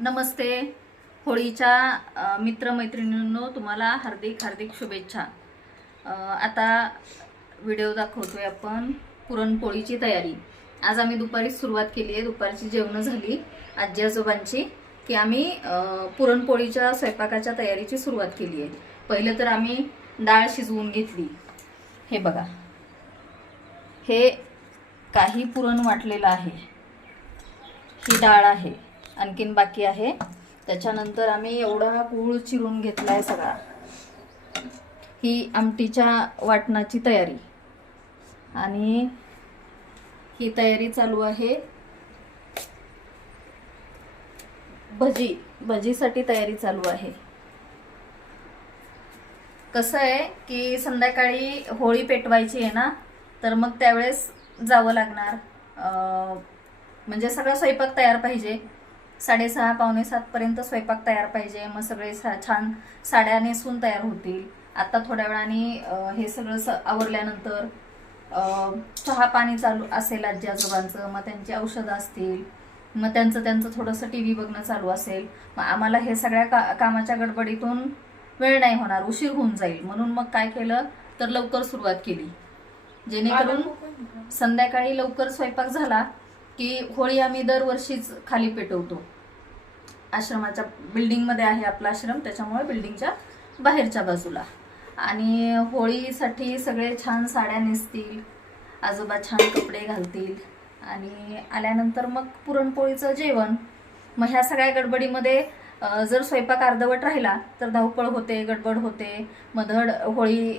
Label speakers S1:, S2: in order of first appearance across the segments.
S1: नमस्ते. होळीच्या मित्रमैत्रिणींनो तुम्हाला हार्दिक हार्दिक शुभेच्छा. आता व्हिडिओ दाखवतोय आपण पुरणपोळीची तयारी. आज आम्ही दुपारी सुरुवात केली आहे. दुपारची जेवणं झाली आजी आजोबांची की आम्ही पुरणपोळीच्या स्वयंपाकाच्या तयारीची सुरुवात केली आहे. पहिलं तर आम्ही डाळ शिजवून घेतली. हे बघा. हे काही पुरण वाटलेलं आहे. ही डाळ आहे. आणखीन बाकी आहे. त्याच्यानंतर आम्ही एवढा गूळ चिरून घेतलाय सगळा. ही आमटीच्या वाटणाची तयारी. आणि ही तयारी चालू आहे. भजी भजीसाठी तयारी चालू आहे. कसं आहे की संध्याकाळी होळी पेटवायची आहे ना तर मग त्यावेळेस जावं लागणार. म्हणजे सगळा स्वयंपाक तयार पाहिजे. साडेसहा पावणे सातपर्यंत स्वयंपाक तयार पाहिजे. मग सगळे सा छान साड्या नेसून तयार होतील. आता थोड्या वेळाने हे सगळं स आवरल्यानंतर चहा पाणी चालू असेल आजी आजोबांचं मग त्यांची औषधं असतील. मग त्यांचं त्यांचं थोडंसं टी व्ही बघणं चालू असेल. मग आम्हाला हे सगळ्या का कामाच्या गडबडीतून वेळ नाही होणार उशीर होऊन जाईल. म्हणून मग काय केलं तर लवकर सुरुवात केली. जेणेकरून संध्याकाळी लवकर स्वयंपाक झाला की होळी आम्ही दरवर्षीच खाली पेटवतो. आश्रमाच्या बिल्डिंगमध्ये आहे आपला आश्रम त्याच्यामुळे बिल्डिंगच्या बाहेरच्या बाजूला. आणि होळीसाठी सगळे छान साड्या नेसतील आजोबा छान कपडे घालतील आणि आल्यानंतर मग पुरणपोळीचं जेवण. मग ह्या सगळ्या गडबडीमध्ये जर स्वयंपाक अर्धवट राहिला तर धावपळ होते गडबड होते. मग धड होळी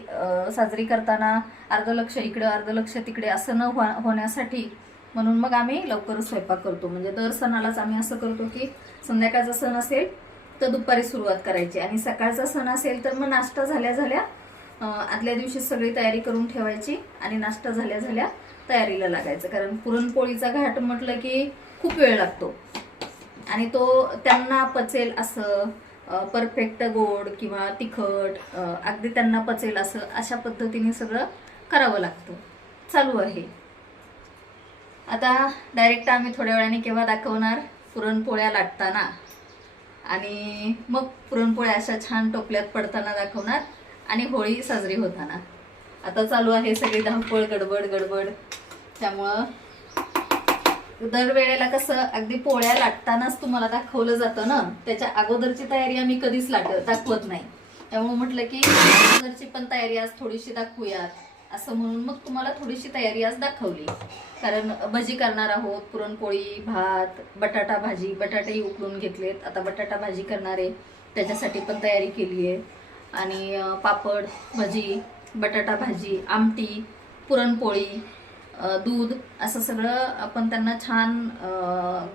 S1: साजरी करताना अर्ध लक्ष इकडं अर्ध लक्ष तिकडे असं न हो- होण्यासाठी म्हणून मग आम्ही लवकर स्वयंपाक करतो. म्हणजे दर सणालाच आम्ही असं करतो की संध्याकाळचा सण असेल तर दुपारी सुरुवात करायची आणि सकाळचा सण असेल तर मग नाश्ता झाल्या झाल्या आदल्या दिवशी सगळी तयारी करून ठेवायची आणि नाश्ता झाल्या झाल्या तयारीला लागायचं. कारण पुरणपोळीचा घाट म्हटलं की खूप वेळ लागतो. आणि तो त्यांना पचेल असं परफेक्ट गोड किंवा तिखट अगदी त्यांना पचेल असं अशा पद्धतीने सगळं करावं लागतं. चालू आहे. आता डायरेक्ट आम्ही थोड्या वेळाने केव्हा दाखवणार? पुरणपोळ्या लाटताना. आणि मग पुरणपोळ्या अशा छान टोपल्यात पडताना दाखवणार आणि होळी साजरी होताना. आता चालू आहे सगळी धावपळ गडबड गडबड. त्यामुळं दरवेळेला कसं अगदी पोळ्या लाटतानाच तुम्हाला दाखवलं जातं ना? त्याच्या अगोदरची तयारी आम्ही कधीच लाट दाखवत नाही. त्यामुळे म्हटलं की अगोदरची पण तयारी आज थोडीशी दाखवूयात. असं म्हणून मग तुम्हाला थोडीशी तयारी आज दाखवली. कारण भजी करणार आहोत पुरणपोळी भात बटाटा भाजी बटाटेही उकळून घेतलेत. आता बटाटा भाजी करणार आहे. त्याच्यासाठी पण तयारी केली आहे. आणि पापड भजी बटाटा भाजी आमटी पुरणपोळी दूध असं सगळं आपण त्यांना छान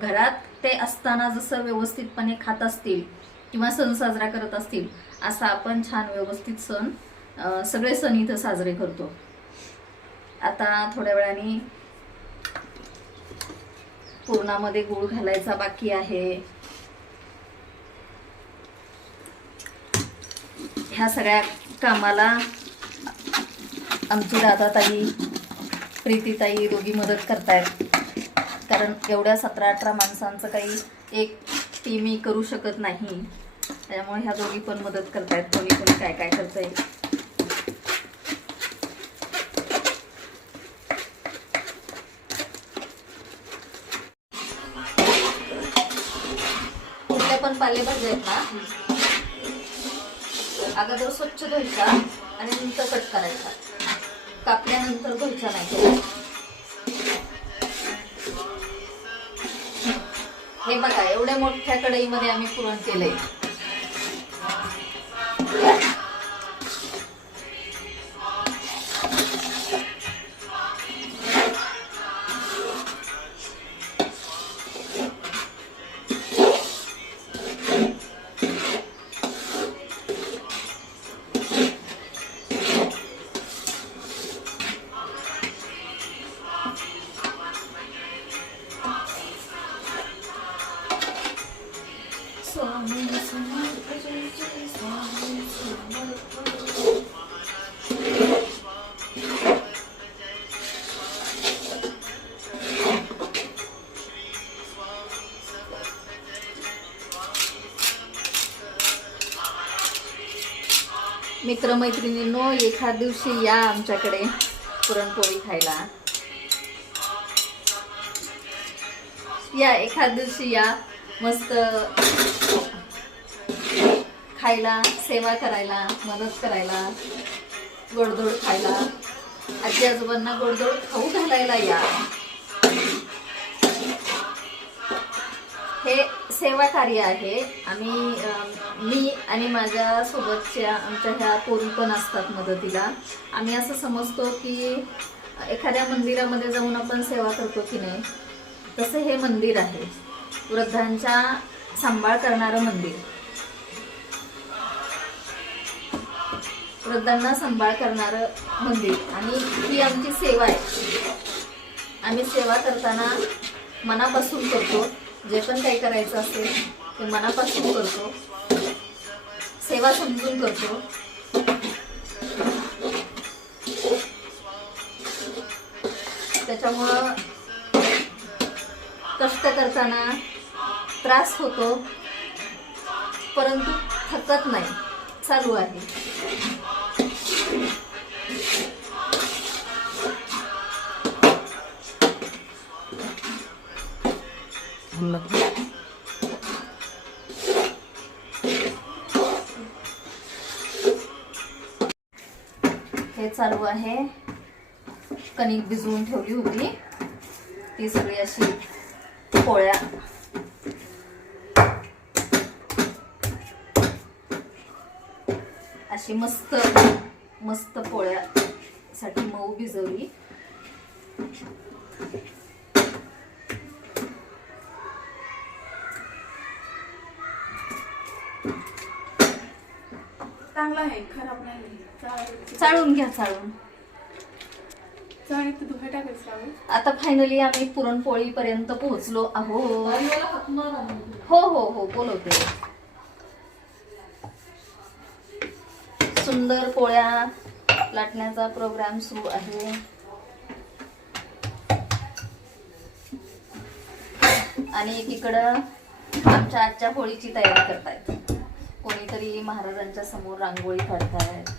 S1: घरात ते असताना जसं व्यवस्थितपणे खात असतील किंवा सण साजरा करत असतील असा आपण छान व्यवस्थित सण सगळे सण इथं साजरे करतो. आता थोड्या वेळाने पूर्णामध्ये गूळ घालायचा बाकी आहे. ह्या सगळ्या कामाला आमची दादाताई प्रीतीताई दोघी मदत करतायत. कारण एवढ्या सतरा अठरा माणसांचं काही एक टी मी करू शकत नाही. त्यामुळे ह्या दोघी पण मदत करतायत. कोणी कोणी काय काय करतंय कुठल्या पण पालेभाज्या आहेत ना? अगोदर स्वच्छ धुवायचा आणि नंतर कट करायचा. कापल्यानंतर धुवायचा नाही हे बघा एवढ्या मोठ्या कढईमध्ये आम्ही पुरण केलंय. मित्रमैत्रिणींनो एखाद दिवशी या आमच्याकडे पुरणपोळी खायला. या एखाद दिवशी या मस्त खायला सेवा करायला मदत करायला गोडधोड खायला. आजी आजोबांना गोडधोड खाऊ घालायला या. हे सेवा कार्य आहे. आम्ही मी आणि माझ्या सोबतच्या आमच्या ह्या पोरी पण असतात मदतीला. आम्ही असं समजतो की एखाद्या मंदिरामध्ये जाऊन आपण सेवा करतो की नाही तसं हे मंदिर आहे. वृद्धांच्या सांभाळ करणारं मंदिर. वृद्धांना सांभाळ करणारं मंदिर. आणि ही आमची सेवा आहे. आम्ही सेवा करताना मनापासून करतो. जे पण काही करायचं असेल ते मनापासून करतो. सेवा समजून करतो त्याच्यामुळं कष्ट करताना त्रास होतो परंतु थकत नाही. चालू आहे. हे चालू आहे. कणिक भिजवून ठेवली होती. ती सगळी अशी पोळ्या. अशी मस्त मस्त पोळ्या साठी मऊ भिजवली.
S2: चांगला आहे खराब नाही चालेल.
S1: चाळून घ्या चाळून.
S2: टाकायचं.
S1: आता फायनली आम्ही पुरणपोळी पर्यंत पोहोचलो आहो. हो हो हो बोलवते. सुंदर पोळ्या लाटण्याचा प्रोग्राम सुरू आहे. आणि एकीकडं आमच्या आजच्या होळीची तयारी करतायत. कोणीतरी महाराजांच्या समोर रांगोळी काढतायत.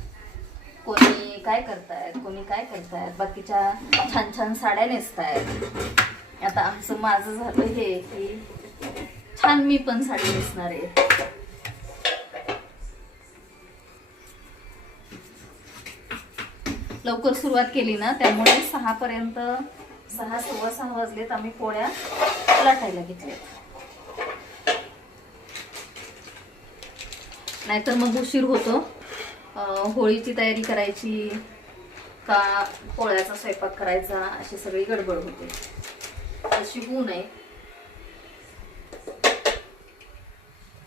S1: कोणी काय करतायत? कोणी काय करतायत? बाकीच्या छान छान साड्या नेसतायत. आता आमचं माझं झालं हे की छान मी पण साडी नेसणार आहे. लवकर सुरुवात केली ना त्यामुळे सहा पर्यंत सहा सव्वा सहा वाजलेत आम्ही पोळ्या लाटायला घेतल्या नाहीतर मग उशीर होतो. होळीची तयारी करायची का पोळ्याचा स्वयंपाक करायचा अशी सगळी गडबड होते. अशी होऊ नये.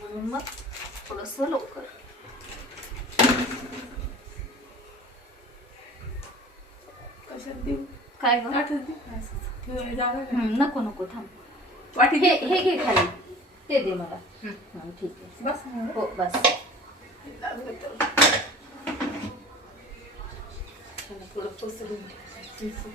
S1: म्हणून मग थोडस लवकर. काय नको नको थांब. हे. हे घे खाली. ते दे मला. ठीक आहे.
S2: बस.
S1: हो बस.
S2: थोडं पसरून ठेवायचं.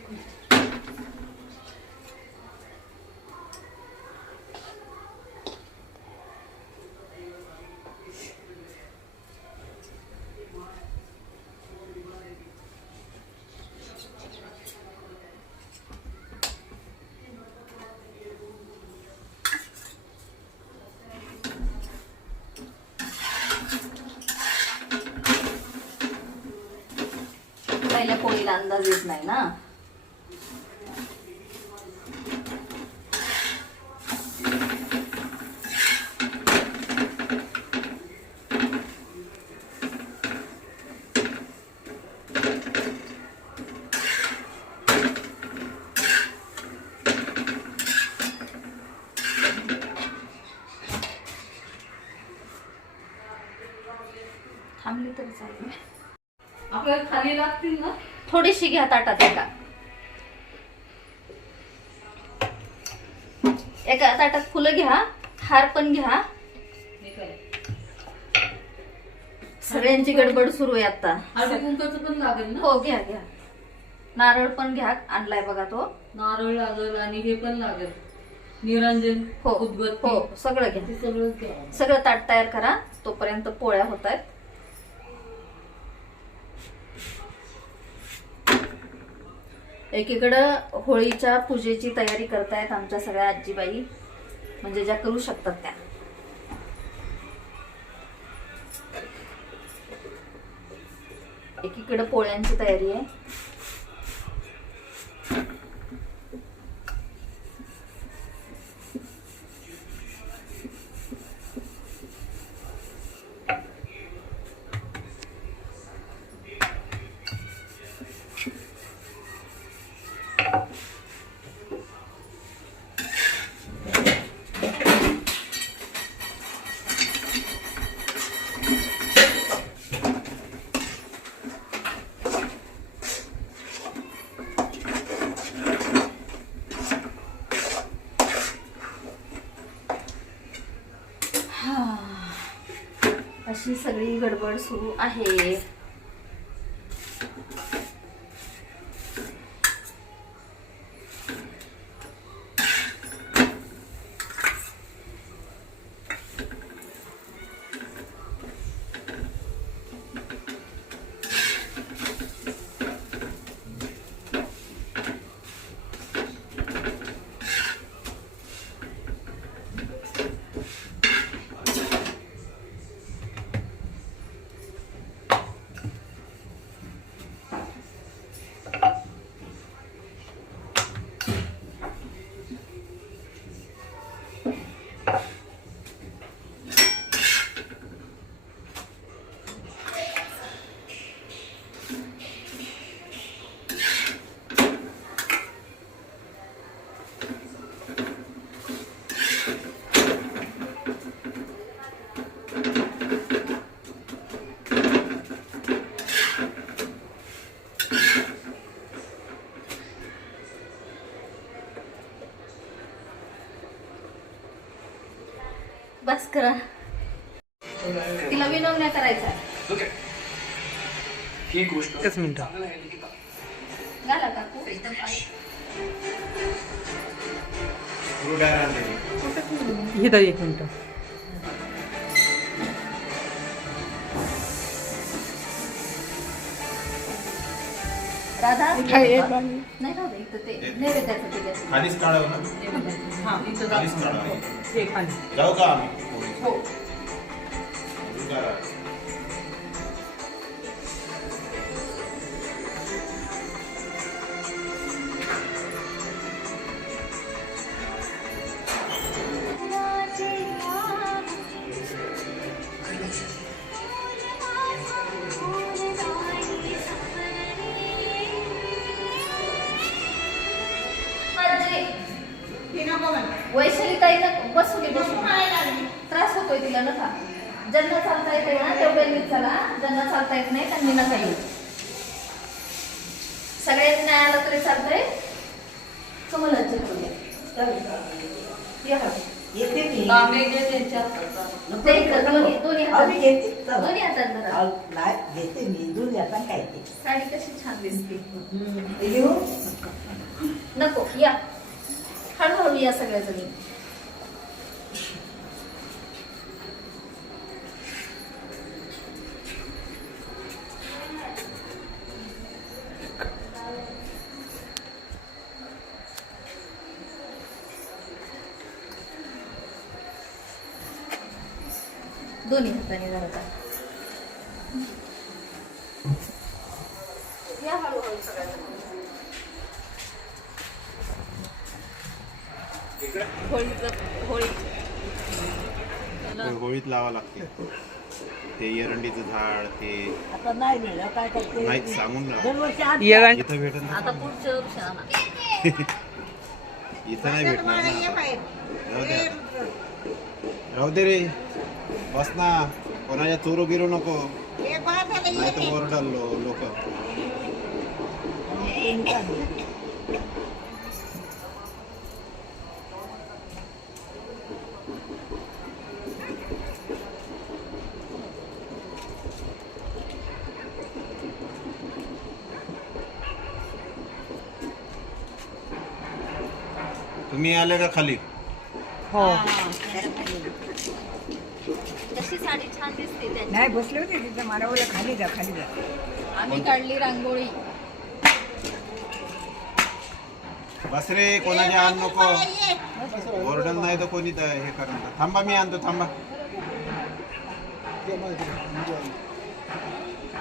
S1: पहिल्या पोळीला अंदाज येत नाही ना थांबली तरी चालेल
S2: आपल्याला खाली लागतील ना
S1: थोडीशी घ्या ताटात एका एका ताटात फुलं घ्या हार पण घ्या. सगळ्यांची गडबड सुरू आहे आता.
S3: पण लागेल ना?
S1: हो घ्या घ्या. नारळ पण घ्या आणलाय बघा तो.
S3: नारळ लागेल आणि हे पण लागेल. निरंजन
S1: हो
S3: उदबत्ती
S1: हो सगळं घ्या.
S3: सगळं.
S1: सगळं ताट तयार करा तोपर्यंत पोळ्या होत आहेत एकीकडं होळीच्या पूजेची तयारी करतायत आमच्या सगळ्या आजीबाई. म्हणजे ज्या करू शकतात त्या. एकीकडं पोळ्यांची तयारी आहे. अशी सगळी गडबड सुरू आहे बस करा. तिला विनवण्या करायचा
S4: ही गोष्ट
S5: एकच मिनिट.
S1: घाला काकू एकदम आई.
S5: इथं एक मिनिट.
S1: राधा? नाही राहू दे इथं ते नैवेद्याचं ते द्या.
S6: खालीच काढावं ना?
S3: हा इथं
S6: खालीच
S3: दाखव.
S6: काढावं.
S3: हे खाली.
S6: जाऊ का आम्ही?
S1: 5。ज्यांना चालता येते ना तेवढ्यांनी चला. ज्यांना चालता येत नाही त्यांनी नका येऊ. सगळ्यांनी नाही आलं तरी चालतंय. कमलाची करूया या. हळू.
S3: तांबे घे त्यांच्या हातात.
S1: ते इकडं दोन्ही दोन्ही
S7: आम्ही
S1: हातात
S7: घेते.
S1: दोन्ही हातात
S7: घेते काय
S1: साडी कशी छान दिसते. नको या. हळूहळू या सगळ्या जणी. दोन्ही हाताने जरा का या हळूहळू सगळ्या जणी. होळीचं होळी.
S6: होळीत लावा लागते. ते एरंडीचं झाड ते
S7: आता नाही मिळलं काय करते
S6: नाही सांगून इथं भेटत ना
S1: आता पुढच्या वर्षी आणा.
S6: इथं नाही भेटणार. राहू दे रे. बस ना कोणाच्या चोरू गिरू नको. नाही तर ओरडल लोक. तुम्ही आले का खाली?
S5: हो.
S1: कशी साडी छान दिसते त्यांची.
S7: नाही बसले होते तिथं. मला बोललं खाली जा खाली जा.
S1: आम्ही काढली रांगोळी.
S6: बस रे कोणाचे आण नको. ओरडल नाही तर कोणी तर हे करत थांबा मी आणतो थांबा.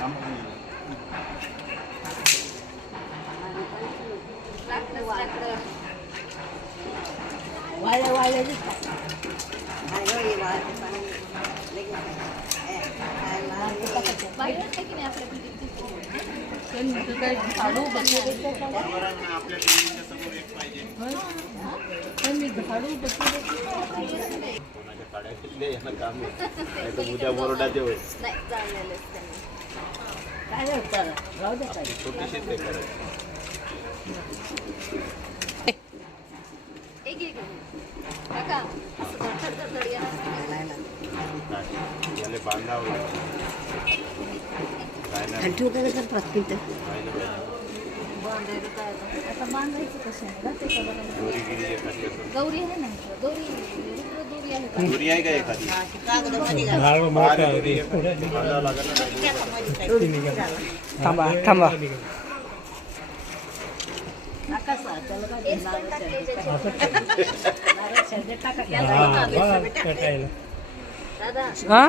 S6: थांबा मी
S7: दिसतात.
S6: उद्या बोर्डाचे होईल
S7: काय चला, राहू दे काय.
S6: छोटीशीच ते करायचं
S1: एक एक काका असं धडधड धडधड येणार
S6: काय याले बांधावं लागतं. काय नाही,
S7: आणि ठेवू का त्याच्यात प्रत्येक
S6: पाहिलं पाहिजे.
S1: आता बांधायचं कसं
S6: गौरी
S1: आहे ना गौरी आहे का
S6: एखादी
S5: थांबा थांबा हा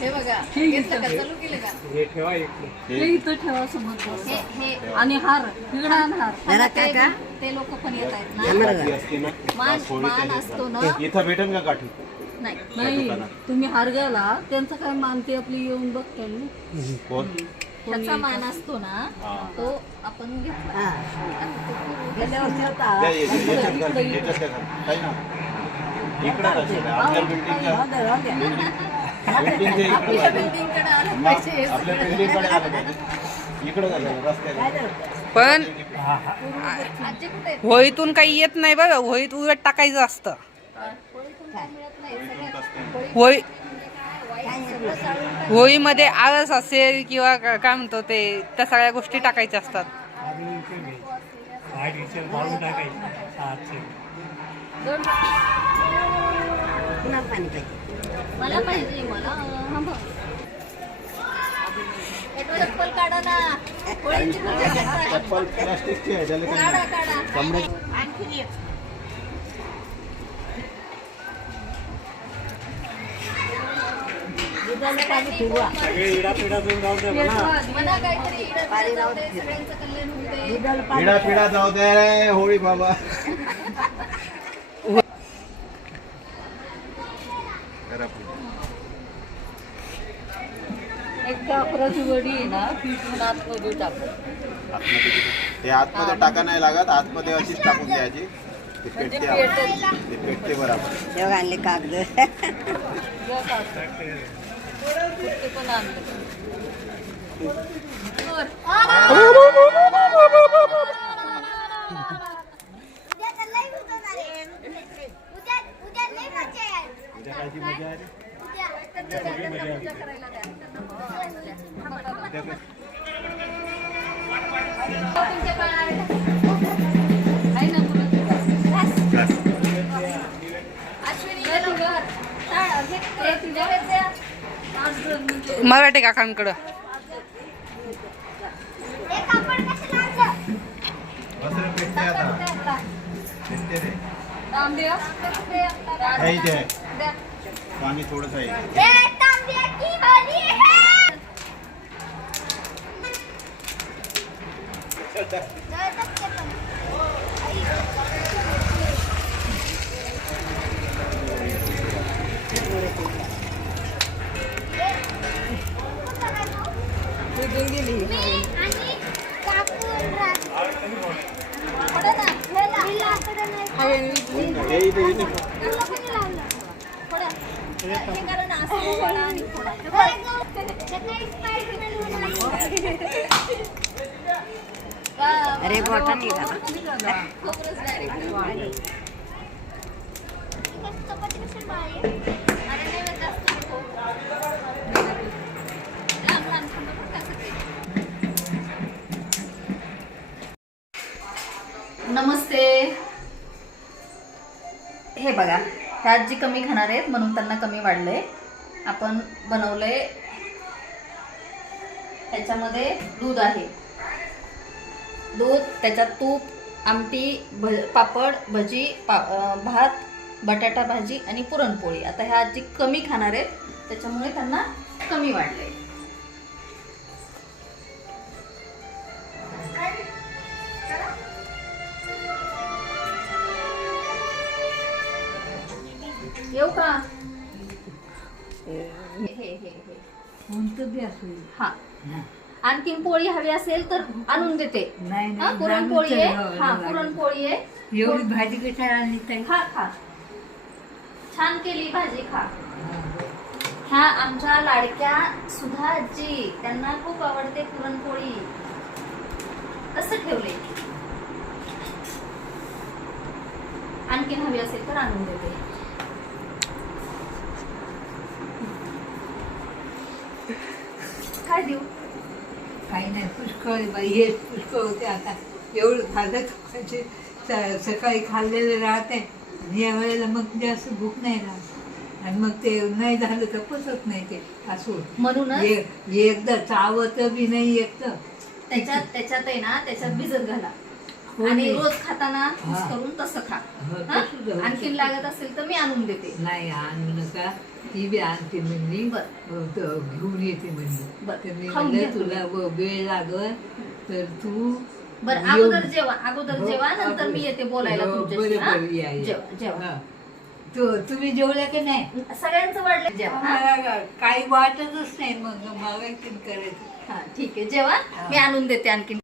S7: हे
S1: बघा घेतलं का? चालू केलं का?
S2: हे इथं ठेवा समोर
S1: हे हे.
S2: आणि हार हार.
S7: जरा
S1: ते लोक पण येत आहेत ना.
S6: गाठी असते ना.
S1: मान मान. असतो ना.
S6: इथं भेटेल का गाठी
S1: नाही
S2: नाही. तुम्ही हार घ्याला त्यांचं काय मानते आपली येऊन बघते ना.
S6: कोण?
S1: त्याचा मान असतो ना
S6: हा.
S1: तो आपण घेतला. आता तो पूर्ण
S7: गेल्यावर ठेवता.
S6: त्या याच्यात याच्यात घाल, याच्यात घाल. काही ना. इकडं घाल. आपल्या बिल्डिंगच्या
S7: राहू दे, राहू दे.
S5: पण
S1: होईतून
S5: होळीतून काही येत नाही बघा होळीत उलट टाकायचं असतं. होळी होळीमध्ये आळस असेल किंवा का- काय म्हणतो ते त्या सगळ्या गोष्टी टाकायच्या असतात.
S7: पाणी
S1: मला पाहिजे मला हा बघ. चप्पल काढा ना होळीची पूजा करताय.
S6: चप्पल प्लास्टिकची आहे त्याला काही
S1: काढा
S6: नाही.
S1: काढा
S6: कमरे
S7: आणखी एक दुधाला पाणी ठेवा
S1: मला काहीतरी इडं तिडं जाऊ दे, सगळ्यांचं कल्याण होऊ दे.
S7: दुधाला पाणी
S6: पिढा पिढा जाऊ दे होळी बाबा करा पूजा.
S2: वडी आहे ना पीठ आतमध्ये टाकू.
S6: आतमध्ये किती- ते आतमध्ये टाका नाही लागत आतमध्ये अशीच टाकून द्यायची. ते पेटते आपण. ते पेटते बरोबर.
S7: तेव्हा आणले कागद.
S2: ते पण आणलं म्हणजे
S5: काकांकडं.
S6: पाणी आहे
S1: पडा ना, खेळा.
S6: इथे इथे
S1: पडा. करा ना, असं पडा आणि
S7: अरे मोठा निघाला
S1: बघा ह्या आजी कमी खाणार आहेत म्हणून त्यांना कमी वाढलंय. आपण बनवलंय ह्याच्यामध्ये दूध आहे. दूध त्याच्यात तूप आमटी भ पापड भजी पा भात बटाटा भाजी आणि पुरणपोळी. आता ह्या आजी कमी खाणार आहेत त्याच्यामुळे त्यांना कमी वाढले येऊ का? हे हे हे हे.
S2: कोणतं बी असू दे.
S1: हा. आणखीन पोळी हवी असेल तर आणून देते.
S2: नाही
S1: हा
S2: नाही
S1: पुरणपोळी आहे. हा पुरणपोळी आहे.
S2: एवढी भाजी कशाला आणली ताई?
S1: खा खा. छान केली भाजी खा. ह्या आमच्या लाडक्या सुधा आजी त्यांना खूप आवडते पुरणपोळी. कसं ठेवले. आणखीन हवी असेल तर आणून देते. काय देऊ.
S2: काही नाही पुष्कळ बाई हेच पुष्कळ होते आता. एवढं खाल्लं स- सकाळी खाल्लेले राहते. या वेळेला मग जास्त भूक नाही राहत. आणि मग ते नाही झालं तर पचत नाही ते. असं ए- एकदा चावत बी नाही एक तर.
S1: त्याच्यात त्याच्यात आहे ना त्याच्यात भिजत घाला.
S2: हो
S1: आणि. रोज खाताना
S2: हा.
S1: करून तसं खा.
S2: हो,
S1: हा? आणखीन. लागत असेल तर मी आणून देते.
S2: नाही आणू नका. ती बी आणते म्हणली घेऊन येते म्हणली. तर मी म्हणलं तुला व- वेळ लागत तर तू
S1: बर अगोदर जेवा अगोदर
S2: हो,
S1: जेवा नंतर. मी येते बोलायला
S2: हो, तुम्ही जेवल्या की नाही?
S1: सगळ्यांचं वाढलं जेवा हा?
S2: मला काही वाटतच नाही मग मला करायचं.
S1: हा ठीक आहे जेवा. मी आणून देते आणखीन.